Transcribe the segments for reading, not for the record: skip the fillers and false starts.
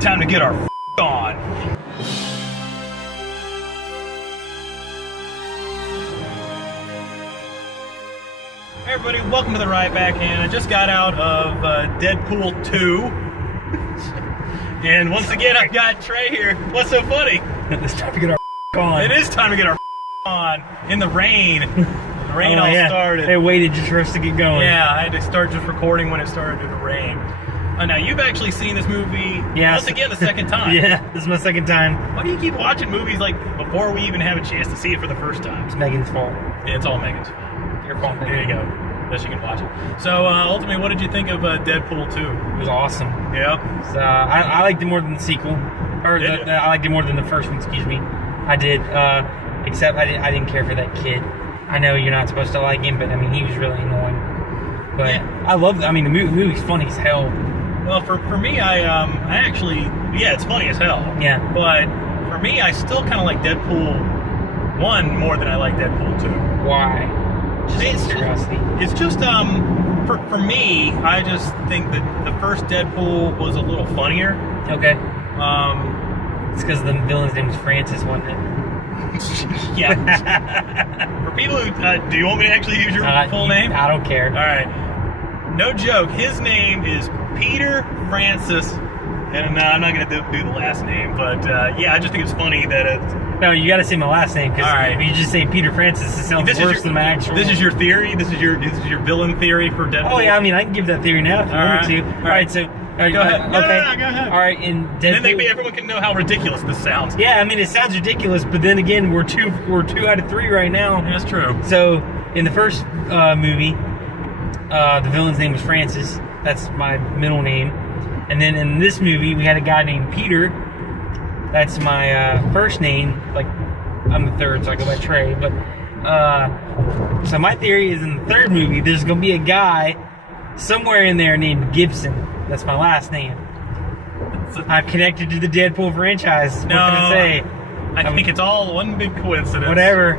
Time to get our on. Hey everybody, welcome to the Ride Back, and I just got out of Deadpool 2. And once again, I've got Trey here. What's so funny? It's time to get our on. It is time to get our on in the rain. The rain all started. They waited just for us to get going. Yeah, I had to start just recording when it started to rain. Now, you've actually seen this movie once again the second time. Yeah, this is my second time. Why do you keep watching movies like before we even have a chance to see it for the first time? It's Megan's fault. Yeah, it's all Megan's fault. Your fault. There you go. That you can watch it. So, ultimately, what did you think of Deadpool 2? It was awesome. Yeah. I liked it more than the sequel. I liked it more than the first one, excuse me. I did, except I didn't care for that kid. I know you're not supposed to like him, but I mean, he was really annoying. But yeah. I love the movie's funny as hell. Well, for me, I actually, it's funny as hell. Yeah. But for me, I still kind of like Deadpool 1 more than I like Deadpool 2. Why? It's just, for me, I just think that the first Deadpool was a little funnier. Okay. It's because the villain's name was Francis, wasn't it? Yeah. For people who, do you want me to actually use your full name? I don't care. All right. No joke. His name is Peter Francis, and I'm not going to do the last name, but I just think it's funny that it's... No, you got to say my last name, because if you just say Peter Francis, it sounds worse than my actual... This is your theory? This is your villain theory for Deadpool? Oh, yeah, I mean, I can give that theory now if you want me to. All right, so... Go ahead. Okay. No, go ahead. All right, in Deadpool... And then maybe everyone can know how ridiculous this sounds. Yeah, I mean, it sounds ridiculous, but then again, we're two out of three right now. That's true. So, in the first movie, the villain's name was Francis. That's my middle name. And then in this movie, we had a guy named Peter. That's my first name. Like, I'm the third, so I go by Trey. But so my theory is in the third movie, there's gonna be a guy somewhere in there named Gibson. That's my last name. I'm connected to the Deadpool franchise. What can I say? I think it's all one big coincidence. Whatever.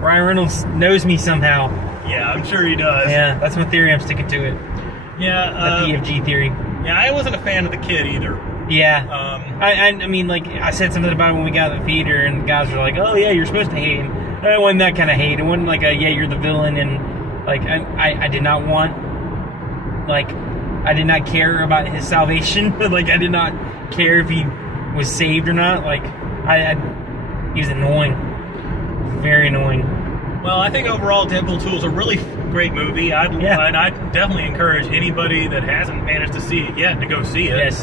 Ryan Reynolds knows me somehow. Yeah, I'm sure he does. Yeah, that's my theory. I'm sticking to it. Yeah. The PFG theory. Yeah, I wasn't a fan of the kid either. Yeah. I mean, like, I said something about it when we got to the theater, and the guys were like, oh, yeah, you're supposed to hate him. It wasn't that kind of hate. It wasn't like you're the villain, and, like, I did not want, like, I did not care about his salvation. Like, I did not care if he was saved or not. Like, he was annoying. Very annoying. Well, I think overall Deadpool 2 is a really great movie. I'd definitely encourage anybody that hasn't managed to see it yet to go see it. Yes.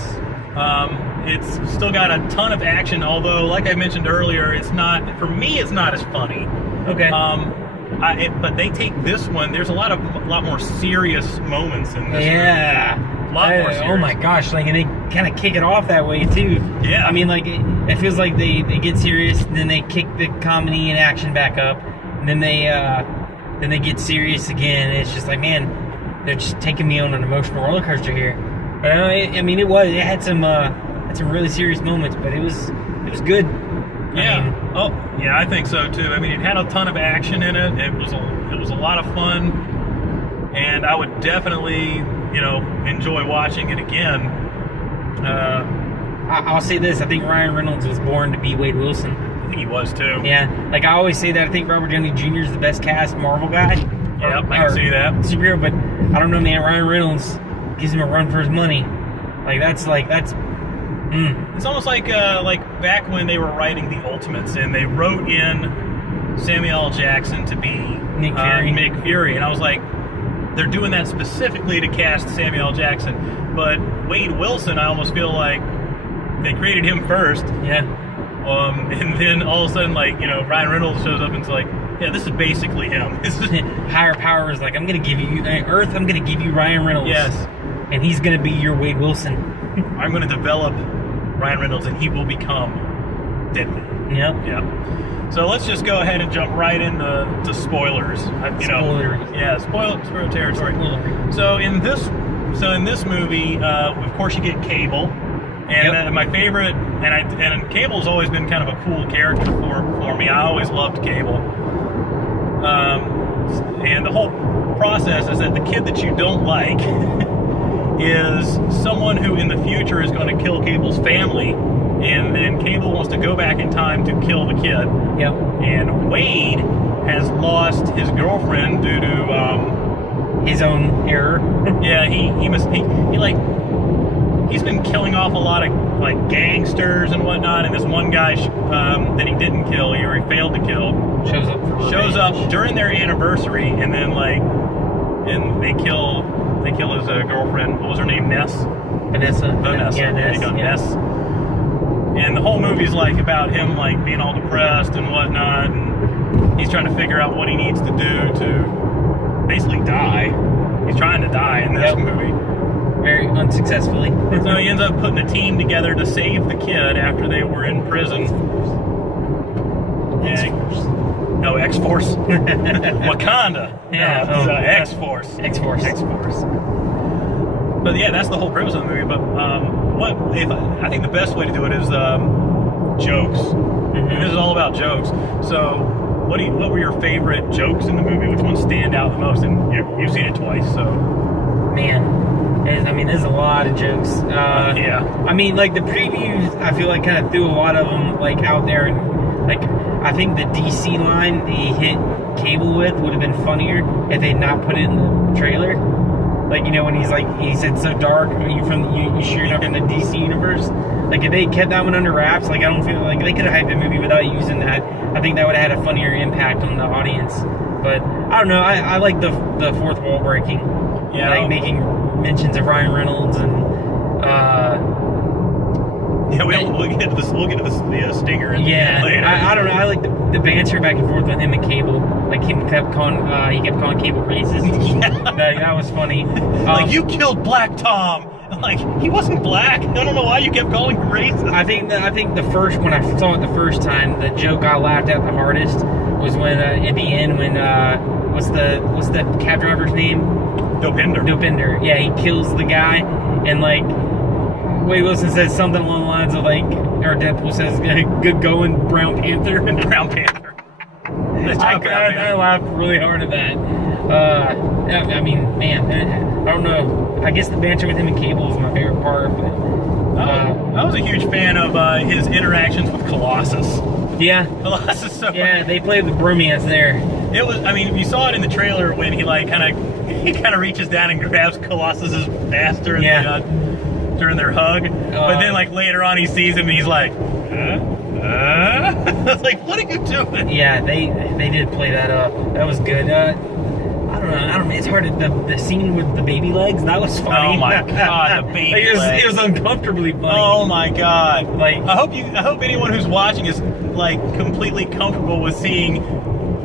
It's still got a ton of action, although, like I mentioned earlier, it's not as funny. Okay. But they take this one. There's a lot more serious moments in this. Yeah. movie. A lot more serious. Oh my gosh! Like, and they kind of kick it off that way too. Yeah. I mean, like, it feels like they get serious, and then they kick the comedy and action back up, and then they get serious again. And it's just like, man, they're just taking me on an emotional roller coaster here. But it had some really serious moments, but it was good. I think so too. I mean, it had a ton of action in it. It was a lot of fun, and I would definitely, enjoy watching it again. I'll say this: I think Ryan Reynolds was born to be Wade Wilson. I think he was too. Yeah, like I always say that I think Robert Downey Jr. is the best cast Marvel guy. Yep, I can see that. Superhero, but I don't know, man. Ryan Reynolds gives him a run for his money. It's almost like back when they were writing the Ultimates and they wrote in Samuel L. Jackson to be Nick Fury, and I was like, they're doing that specifically to cast Samuel L. Jackson. But Wade Wilson, I almost feel like they created him first. Yeah. And then all of a sudden, Ryan Reynolds shows up and it's like, yeah, this is basically him. Higher power is like, I'm going to give you Earth. I'm going to give you Ryan Reynolds. Yes. And he's going to be your Wade Wilson. I'm going to develop Ryan Reynolds, and he will become Deadpool. Yep. Yeah. So let's just go ahead and jump right into spoilers. Spoilers. Yeah, spoiler territory. So in this movie, of course, you get Cable, and my favorite, and Cable's always been kind of a cool character for me. I always loved Cable. And the whole process is that the kid that you don't like is someone who in the future is going to kill Cable's family, and then Cable wants to go back in time to kill the kid. Yep. And Wade has lost his girlfriend due to his own error. Yeah, he's been killing off a lot of like gangsters and whatnot, and this one guy that he didn't kill, or he failed to kill, shows up during their anniversary, and then they kill his girlfriend. What was her name? Vanessa. Yeah, there you go, Ness. And the whole movie's like about him like being all depressed and whatnot, and he's trying to figure out what he needs to do to basically die. He's trying to die in this movie. Very unsuccessfully. So he ends up putting a team together to save the kid after they were in prison. X-Force. No, X-Force. Wakanda. Yeah. No, X-Force. X-Force. But yeah, that's the whole premise of the movie. But I think the best way to do it is jokes. Mm-hmm. And this is all about jokes. So what were your favorite jokes in the movie? Which ones stand out the most? And you've seen it twice, so. Man. There's a lot of jokes. Yeah. Like the previews, I feel like kind of threw a lot of them like out there, and like I think the DC line he hit Cable with would have been funnier if they'd not put it in the trailer. Like, when he said so dark. You sure you're not in the DC universe? Like if they kept that one under wraps, like I don't feel like they could have hyped the movie without using that. I think that would have had a funnier impact on the audience. But I don't know. I like the fourth wall breaking. Yeah. Like making mentions of Ryan Reynolds and we'll get to the stinger later. I don't know. I like the banter back and forth with him and Cable. Like he kept calling Cable racist. that was funny. Like you killed Black Tom. Like he wasn't black. I don't know why you kept calling him racist. I think the first, when I saw it the first time, the joke I laughed at the hardest was when at the end when what's the cab driver's name? Dopinder. Yeah, he kills the guy, and like Wade Wilson says something along the lines of like, or Deadpool says, "Good going, Brown Panther." Brown Panther. I laughed really hard at that. Man, I don't know. I guess the banter with him and Cable is my favorite part. But I was a huge fan of his interactions with Colossus. Yeah. Colossus. So yeah, they played the bromance there. It was. You saw it in the trailer when he kind of reaches down and grabs Colossus's ass during their hug. But then later on he sees him and he's like, I was like, what are you doing? Yeah, they did play that up. That was good. I don't know. It's hard. The scene with the baby legs, that was funny. Oh my god, the baby legs. It was uncomfortably funny. Oh my god. Like, I hope anyone who's watching is completely comfortable with seeing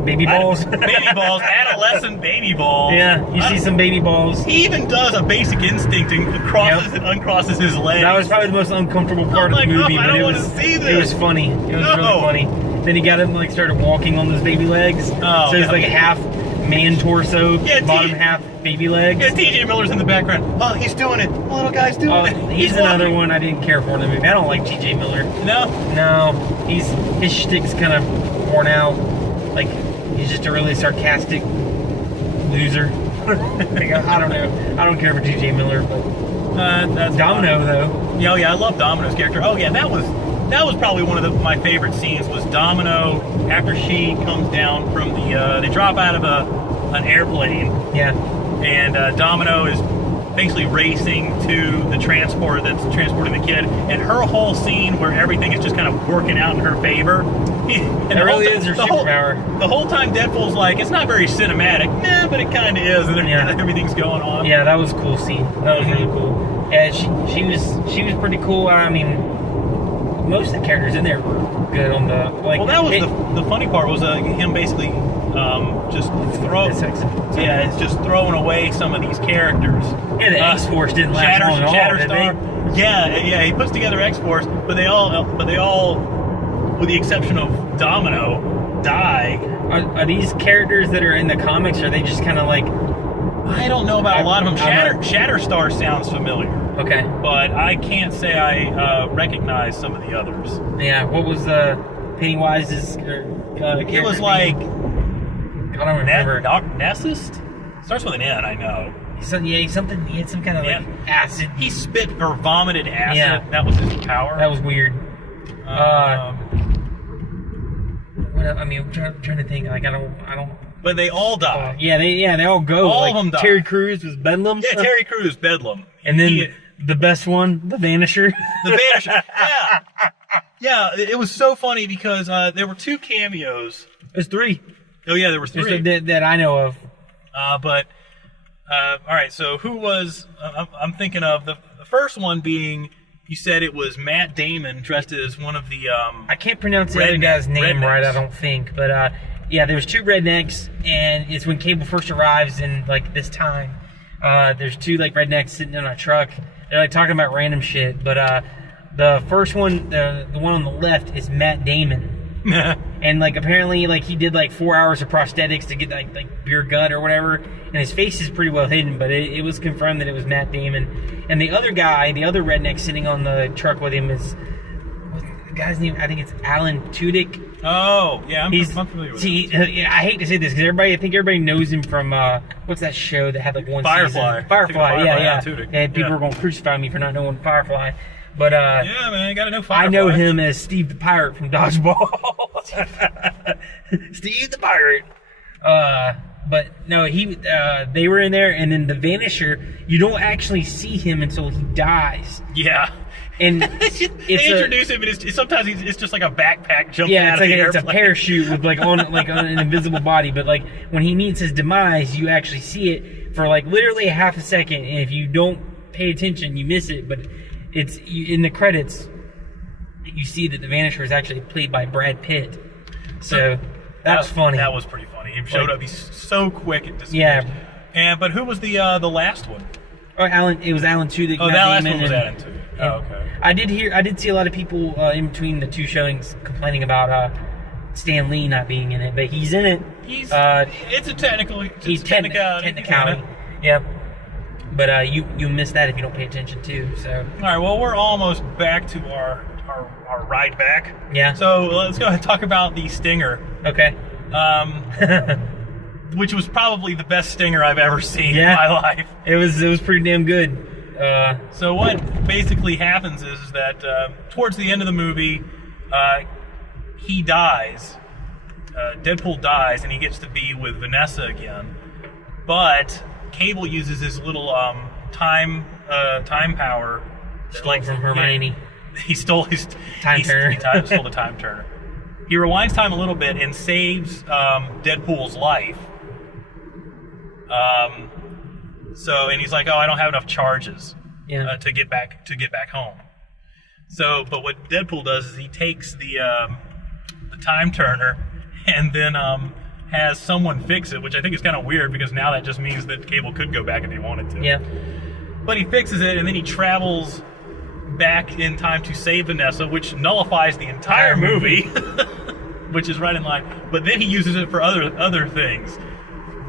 baby balls. Adolescent baby balls. Yeah, you see some baby balls. He even does a basic instinct and crosses and uncrosses his legs. That was probably the most uncomfortable part of the movie. I don't want to see this. It was funny. It was really funny. Then he got him started walking on those baby legs. Oh, so it's half man torso, bottom half baby legs. Yeah, TJ Miller's in the background. Oh, he's doing it. The little guy's doing it. He's another one I didn't care for in the movie. I don't like TJ Miller. No. His shtick's kind of worn out. He's just a really sarcastic loser. I don't know. I don't care for TJ Miller, but that's Domino fine. though. Yeah, I love Domino's character. Oh yeah, that was probably one of my favorite scenes. Was Domino after she comes down from they drop out of an airplane. Yeah. And Domino is basically racing to the transport that's transporting the kid, and her whole scene where everything is just kind of working out in her favor. And it really is her superpower. The whole time Deadpool's like, it's not very cinematic. Nah, but it kind of is, and everything's going on. Yeah, that was a cool scene. That was really cool. Yeah, she was pretty cool. Most of the characters in there were good on the Well, that was the funny part was him basically it's just throwing away some of these characters. Yeah, the X-Force didn't last long at all, Shatterstar. Yeah, he puts together X-Force, but they all, with the exception of Domino, die. Are these characters that are in the comics? Or are they just kind of like? I don't know about a lot of them. Shatterstar sounds familiar. Okay, but I can't say I recognize some of the others. Yeah, what was Pennywise's character? It was like. I don't remember. Nessus? Starts with an N, I know. So, yeah, something. He had some kind of like acid. He spit or vomited acid. Yeah. That was his power. That was weird. What else? I mean, I'm trying to think. Like, I don't. But they all die. They all go. All like, of them die. Terry Crews was Bedlam. Yeah, Terry Crews, Bedlam. And then the best one, the Vanisher. The Vanisher. Yeah. Yeah, it was so funny because there were 2 cameos. There's 3. Oh, yeah, there were 3. That I know of. All right, so who was... I'm thinking of the first one being... You said it was Matt Damon dressed as one of the... I can't pronounce the other guy's name right, I don't think. But, yeah, there's 2 rednecks, and it's when Cable first arrives in, like, this time. There's 2, like, rednecks sitting in a truck. They're, like, talking about random shit. But, the first one, the one on the left, is Matt Damon. And, like, apparently, like, he did, like, 4 hours of prosthetics to get, like beer gut or whatever. And his face is pretty well hidden, but it was confirmed that it was Matt Damon. And the other guy, the other redneck sitting on the truck with him is... What's the guy's name? I think it's Alan Tudyk. Oh, yeah, I'm familiar with him. I hate to say this, because I think everybody knows him from, what's that show that had, like, one Firefly. season? Firefly, yeah. Tudyk. And people are going to crucify me for not knowing Firefly. But yeah, man, you gotta know Firefly. I know him as Steve the Pirate from Dodgeball. Steve the Pirate. But no, they were in there, and then the Vanisher, you don't actually see him until he dies. Yeah. And they introduce him, and sometimes it's just like a backpack jumping out of the airplane. It's a parachute with on an invisible body. But like when he meets his demise, you actually see it for like literally a half a second, and if you don't pay attention, you miss it. But it's in the credits, you see that the Vanisher is actually played by Brad Pitt. So that's funny. That was pretty funny. He showed up. He's so quick at disappears. Yeah. But who was the last one? Oh, it was Alan Tudyk. Oh, that last one was Alan Tudyk. Oh, okay. I did see a lot of people in between the 2 showings complaining about Stan Lee not being in it, but he's in it. It's a technicality. Yep. But you miss that if you don't pay attention too. So. All right. Well, we're almost back to our ride back. Yeah. So let's go ahead and talk about the Stinger. Okay. Which was probably the best Stinger I've ever seen in my life. It was pretty damn good. So what basically happens is that towards the end of the movie, he dies. Deadpool dies, and he gets to be with Vanessa again. But Cable uses his little time power. Stole from Hermione. He stole his time turner. He stole the time turner. He rewinds time a little bit and saves Deadpool's life. And he's like, "Oh, I don't have enough charges to get back home." So, but what Deadpool does is he takes the time turner and then has someone fix it, which I think is kind of weird because now that just means that Cable could go back if he wanted to. Yeah. But he fixes it and then he travels back in time to save Vanessa, which nullifies the entire movie, which is right in line. But then he uses it for other things.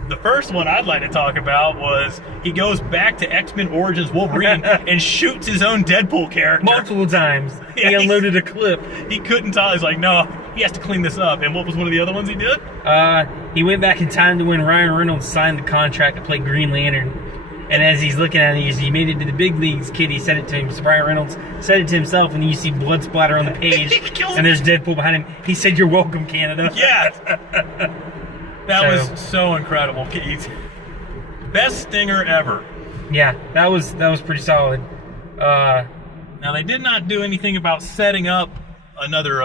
The first one I'd like to talk about was he goes back to X-Men Origins Wolverine and shoots his own Deadpool character. Multiple times. He unloaded a clip. He couldn't tell. He's like, no, he has to clean this up. And what was one of the other ones he did? He went back in time to when Ryan Reynolds signed the contract to play Green Lantern. And as he's looking at it, he made it to the big leagues. Kid, he said it to him. So Ryan Reynolds said it to himself, and you see blood splatter on the page. And there's Deadpool behind him. He said, "You're welcome, Canada." Yeah. That was so incredible. Best Stinger ever. Yeah, that was pretty solid. Now, they did not do anything about setting up another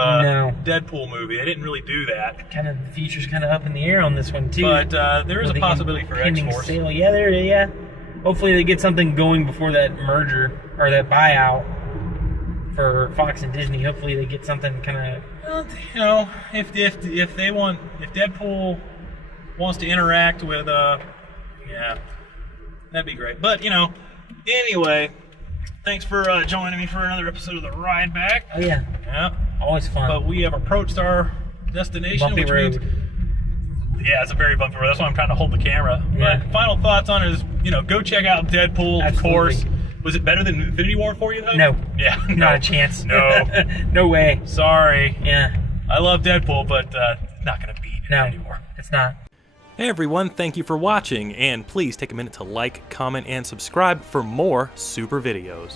Deadpool movie. They didn't really do that. Kind of the future's kind of up in the air on this one too. But there is a possibility for X-Force. Sale. Yeah, there it is. Yeah. Hopefully they get something going before that merger or that buyout for Fox and Disney. Hopefully they get something kind of. Well, you know, if Deadpool wants to interact with, that'd be great. But anyway, thanks for joining me for another episode of the Ride Back. Oh yeah. Yeah. Always fun. But we have approached our destination, bumpy road. Yeah, it's a very bumpy road. That's why I'm trying to hold the camera. Yeah. But final thoughts on it is, go check out Deadpool, Absolutely. Of course. Was it better than Infinity War for you, though? No. Yeah. Not a chance. No. No way. Sorry. Yeah. I love Deadpool, but not going to beat Infinity War. It's not. Hey everyone, thank you for watching, and please take a minute to like, comment, and subscribe for more super videos.